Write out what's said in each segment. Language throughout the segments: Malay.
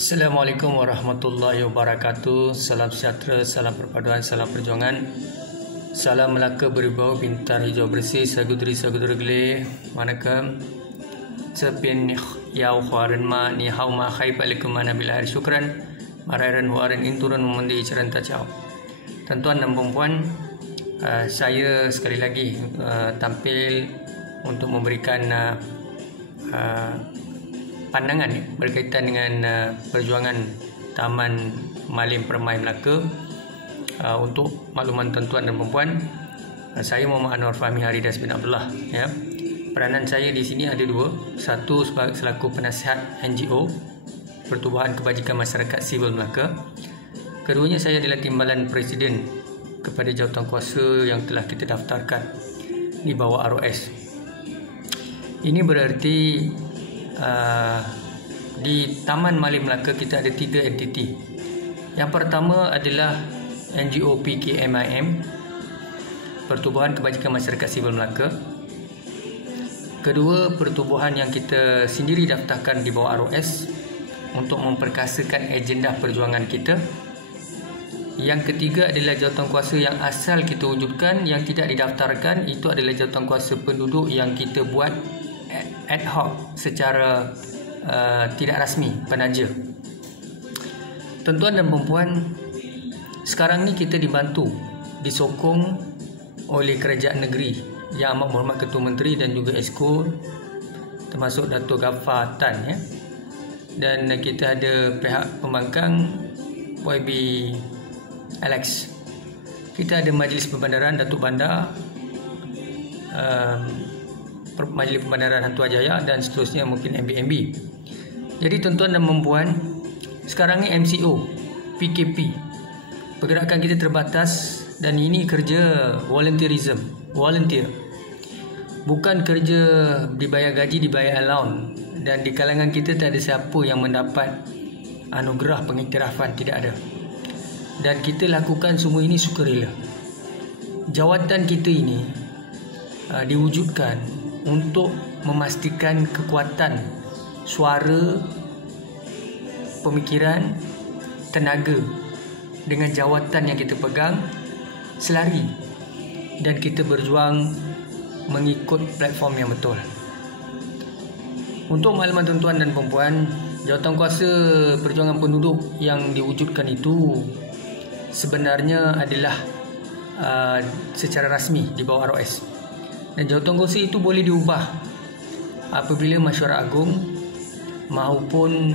Assalamualaikum warahmatullahi wabarakatuh. Salam sejahtera, salam perpaduan, salam perjuangan. Salam Melaka berbau bintang hijau bersih, sagudri-sagudri gele. Manakam Sepin yau khawaran ma ni hau ma khaib alaikum mana bilahir syukran. Marairan waran inturun memendi icaran tacau. Tuan-tuan dan puan-puan, saya sekali lagi tampil untuk memberikan pandangan berkaitan dengan perjuangan Taman Malim Permai Melaka. Untuk makluman tuan-tuan dan perempuan, saya Muhammad Anwar Fahmi Haridas bin Abdullah. Peranan saya di sini ada dua. Satu selaku penasihat NGO Pertubuhan Kebajikan Masyarakat Sivil Melaka. Keduanya saya adalah timbalan Presiden kepada jawatankuasa yang telah kita daftarkan di bawah ROS. Ini berarti di Taman Malim Melaka kita ada 3 entiti. Yang pertama adalah NGO PKMIM, Pertubuhan Kebajikan Masyarakat Sivil Melaka. Kedua, pertubuhan yang kita sendiri daftarkan di bawah ROS untuk memperkasakan agenda perjuangan kita. Yang ketiga adalah jawatankuasa yang asal kita wujudkan, yang tidak didaftarkan. Itu adalah jawatankuasa penduduk yang kita buat ad hoc secara tidak rasmi, penaja. Tuan-tuan dan perempuan, sekarang ni kita dibantu, disokong oleh kerajaan negeri yang amat berhormat Ketua Menteri dan juga Esko, termasuk Dato' Ghaffar Tan, dan kita ada pihak pembangkang YB Alex. Kita ada Majlis Perbandaran Datuk Bandar, Majlis Perbandaran Hantu Ajaya dan seterusnya, mungkin MBMB. Jadi tuan-tuan dan perempuan, sekarang ni MCO, PKP, pergerakan kita terbatas dan ini kerja volunteerism, volunteer. Bukan kerja dibayar gaji, dibayar allowance, dan di kalangan kita tak ada siapa yang mendapat anugerah pengiktirafan, tidak ada. Dan kita lakukan semua ini sukarela. Jawatan kita ini diwujudkan untuk memastikan kekuatan suara, pemikiran, tenaga dengan jawatan yang kita pegang selari, dan kita berjuang mengikut platform yang betul. Untuk makluman tuan-tuan dan perempuan, jawatankuasa perjuangan penduduk yang diwujudkan itu sebenarnya adalah secara rasmi di bawah ROS. Dan jawatankuasa itu boleh diubah apabila Mesyuarat Agung maupun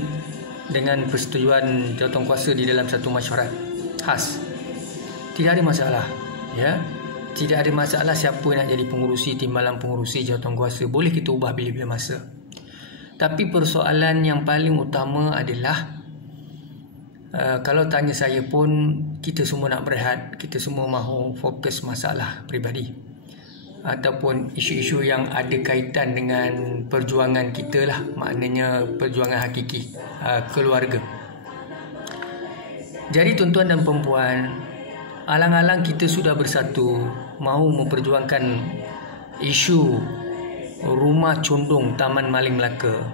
dengan persetujuan jawatankuasa di dalam satu mesyuarat khas. Tidak ada masalah, tidak ada masalah siapa nak jadi pengurusi, timbalan pengurusi, jawatankuasa. Boleh kita ubah bila-bila masa. Tapi persoalan yang paling utama adalah kalau tanya saya pun, kita semua nak berehat, kita semua mahu fokus masalah peribadi ataupun isu-isu yang ada kaitan dengan perjuangan kita lah, maknanya perjuangan hakiki keluarga. Jadi tuan-tuan dan perempuan, alang-alang kita sudah bersatu mahu memperjuangkan isu rumah condong Taman Malim Melaka,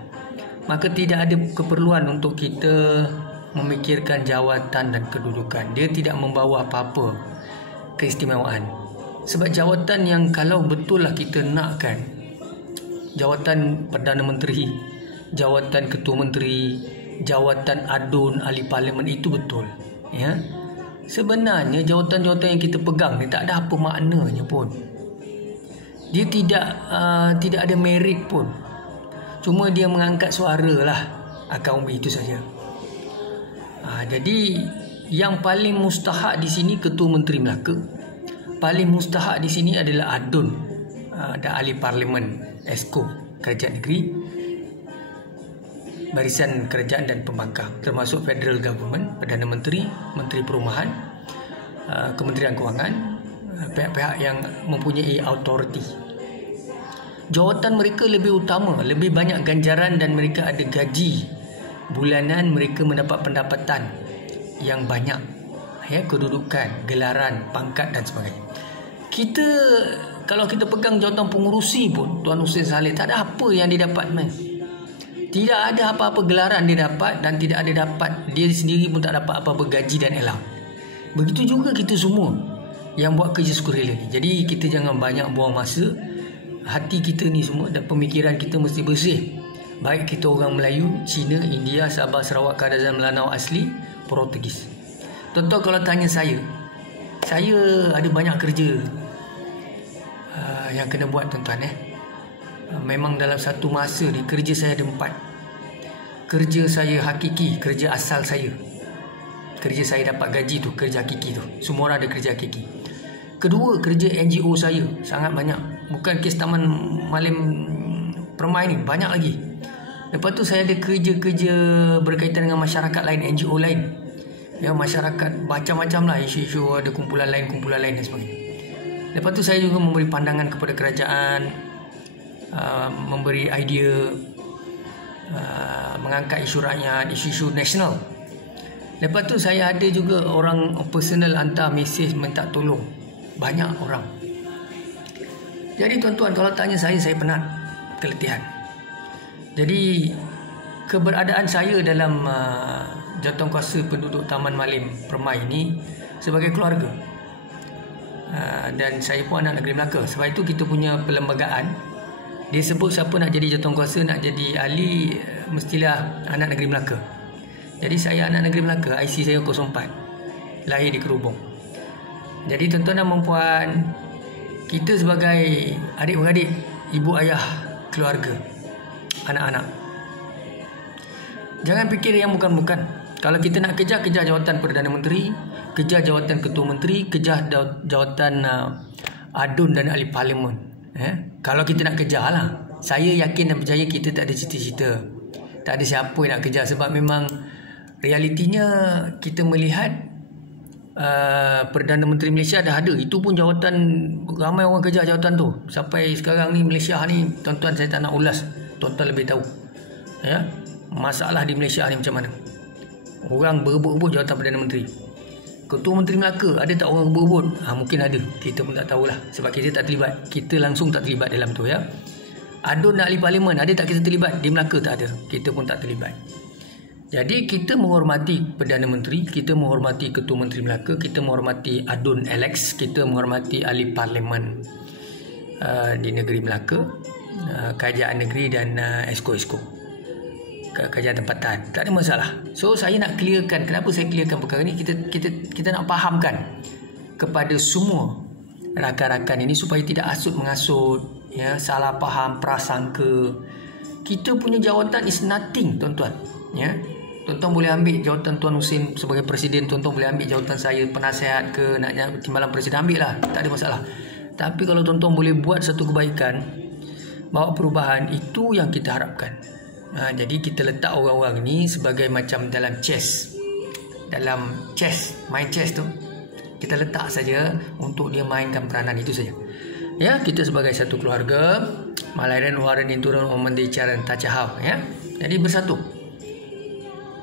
maka tidak ada keperluan untuk kita memikirkan jawatan dan kedudukan. Dia tidak membawa apa-apa keistimewaan. Sebab jawatan yang kalau betul lah kita nakkan, jawatan Perdana Menteri, jawatan Ketua Menteri, jawatan ADUN, Ahli Parlimen, itu betul, sebenarnya jawatan-jawatan yang kita pegang ni tak ada apa maknanya pun. Dia tidak ada merit pun. Cuma dia mengangkat suara lah akal umbi, itu saja. Jadi yang paling mustahak di sini Ketua Menteri Melaka, paling mustahak di sini adalah ADUN dan Ahli Parlimen, Esko, Kerajaan Negeri, Barisan Kerajaan dan Pembangkang, termasuk Federal Government, Perdana Menteri, Menteri Perumahan, Kementerian Kewangan, pihak-pihak yang mempunyai autoriti. Jawatan mereka lebih utama, lebih banyak ganjaran, dan mereka ada gaji bulanan, mereka mendapat pendapatan yang banyak, kedudukan, gelaran, pangkat dan sebagainya. Kita kalau kita pegang jawatan pengurusi pun, Tuan Hussein Saleh, tak ada apa yang didapat. Tidak ada apa-apa gelaran dia dapat, dan tidak ada dapat, dia sendiri pun tak dapat apa-apa gaji dan allowance. Begitu juga kita semua yang buat kerja sukarela ni. Jadi kita jangan banyak buang masa. Hati kita ni semua dan pemikiran kita mesti bersih. Baik kita orang Melayu, Cina, India, Sabah, Sarawak, Kadazan, Melanau asli, Portugis. Tuan-tuan kalau tanya saya ada banyak kerja yang kena buat tuan-tuan. Memang dalam satu masa ni kerja saya ada 4. Kerja saya hakiki, kerja asal saya. Kerja saya dapat gaji tu, kerja hakiki tu. Semua orang ada kerja hakiki. Kedua, kerja NGO saya sangat banyak. Bukan kes Taman Malim Permai ni, banyak lagi. Lepas tu saya ada kerja-kerja berkaitan dengan masyarakat lain, NGO lain. Ya, masyarakat macam-macam lah, isu-isu, ada kumpulan lain dan sebagainya. Lepas tu saya juga memberi pandangan kepada kerajaan, memberi idea, mengangkat isu rakyat, isu-isu nasional. Lepas tu saya ada juga orang personal hantar mesej minta tolong. Banyak orang. Jadi tuan-tuan kalau tanya saya penat, keletihan. Jadi keberadaan saya dalam jawatankuasa penduduk Taman Malim Permai ini sebagai keluarga. Dan saya pun anak negeri Melaka. Sebab itu kita punya perlembagaan, dia sebut siapa nak jadi jawatankuasa, nak jadi ahli, mestilah anak negeri Melaka. Jadi saya anak negeri Melaka, IC saya 04. Lahir di Kerubung. Jadi tuan-tuan dan puan, kita sebagai adik-beradik, ibu ayah, keluarga, anak-anak, jangan fikir yang bukan-bukan. Kalau kita nak kejar jawatan Perdana Menteri, kejar jawatan Ketua Menteri, kejar jawatan ADUN dan ahli parlimen. Kalau kita nak kejar lah, saya yakin dan percaya kita tak ada cita-cita, tak ada siapa yang nak kejar. Sebab memang realitinya kita melihat Perdana Menteri Malaysia dah ada. Itu pun jawatan, ramai orang kejar jawatan tu. Sampai sekarang ni Malaysia ni, tuan-tuan, saya tak nak ulas, tuan-tuan lebih tahu masalah di Malaysia ni macam mana. Orang berebut-rebut jawatan Perdana Menteri. Ketua Menteri Melaka, ada tak orang berebut? Mungkin ada, kita pun tak tahulah. Sebab kita tak terlibat, kita langsung tak terlibat dalam tu. ADUN dan ahli parlimen, ada tak kita terlibat? Di Melaka tak ada, kita pun tak terlibat. Jadi kita menghormati Perdana Menteri, kita menghormati Ketua Menteri Melaka, kita menghormati ADUN Alex, kita menghormati ahli parlimen di negeri Melaka, kerajaan negeri dan esko-esko, kerajaan tempatan. Tak ada masalah. So saya nak clearkan, kenapa saya clearkan perkara ni, kita nak fahamkan kepada semua rakan-rakan ini supaya tidak asut mengasut, salah faham, prasangka. Kita punya jawatan is nothing, tuan-tuan. Tuan-tuan boleh ambil jawatan Tuan Husin sebagai presiden, tuan-tuan boleh ambil jawatan saya penasihat ke, nak timbalan presiden, ambil lah, tak ada masalah. Tapi kalau tuan-tuan boleh buat satu kebaikan, bawa perubahan, itu yang kita harapkan. Jadi kita letak orang-orang ni sebagai macam dalam chess, main chess tu, kita letak saja untuk dia mainkan peranan itu saja. Kita sebagai satu keluarga, Malairan waran inturun omandi caran tacahau. Jadi bersatu.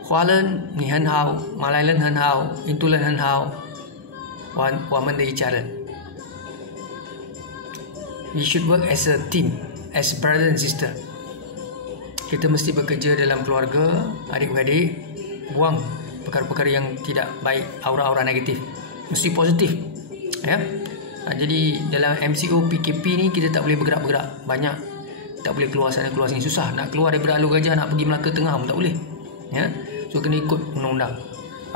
Hualan ni han hau, Malairan han hau, intulan han hau, wamandi caran. We should work as a team, as brother and sister. Kita mesti bekerja dalam keluarga, adik-beradik, buang perkara-perkara yang tidak baik, aura-aura negatif. Mesti positif. Jadi dalam MCO PKP ni kita tak boleh bergerak-bergerak banyak. Tak boleh keluar sana keluar sini, susah. Nak keluar daripada Alur Gajah nak pergi Melaka Tengah pun tak boleh. So kena ikut undang-undang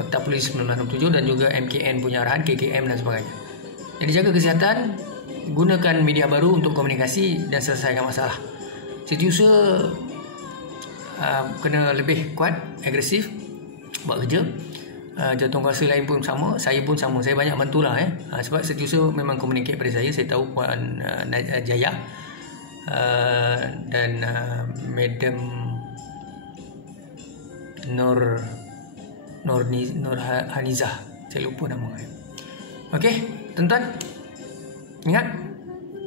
Akta Polis 1967 dan juga MKN punya arahan, KKM dan sebagainya. Jadi jaga kesihatan, gunakan media baru untuk komunikasi dan selesaikan masalah. Setiausaha kena lebih kuat, agresif, buat kerja. Jawatankuasa lain pun sama, saya pun sama, saya banyak bantulah sebab setiausaha memang komunikasi pada saya tahu Puan Jaya dan Madam Nur Hanizah, saya lupa nama. Okey, tuan-tuan, ingat,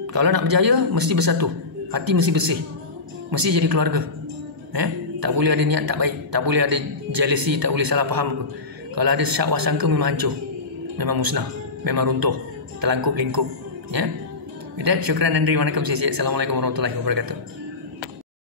kalau nak berjaya mesti bersatu, hati mesti bersih, mesti jadi keluarga. Tak boleh ada niat tak baik, tak boleh ada jealousy, tak boleh salah faham apa. Kalau ada syak wasangka memang hancur, memang musnah, memang runtuh, terlangkup lingkup. With that, syukran dan terima kasih. Assalamualaikum warahmatullahi wabarakatuh.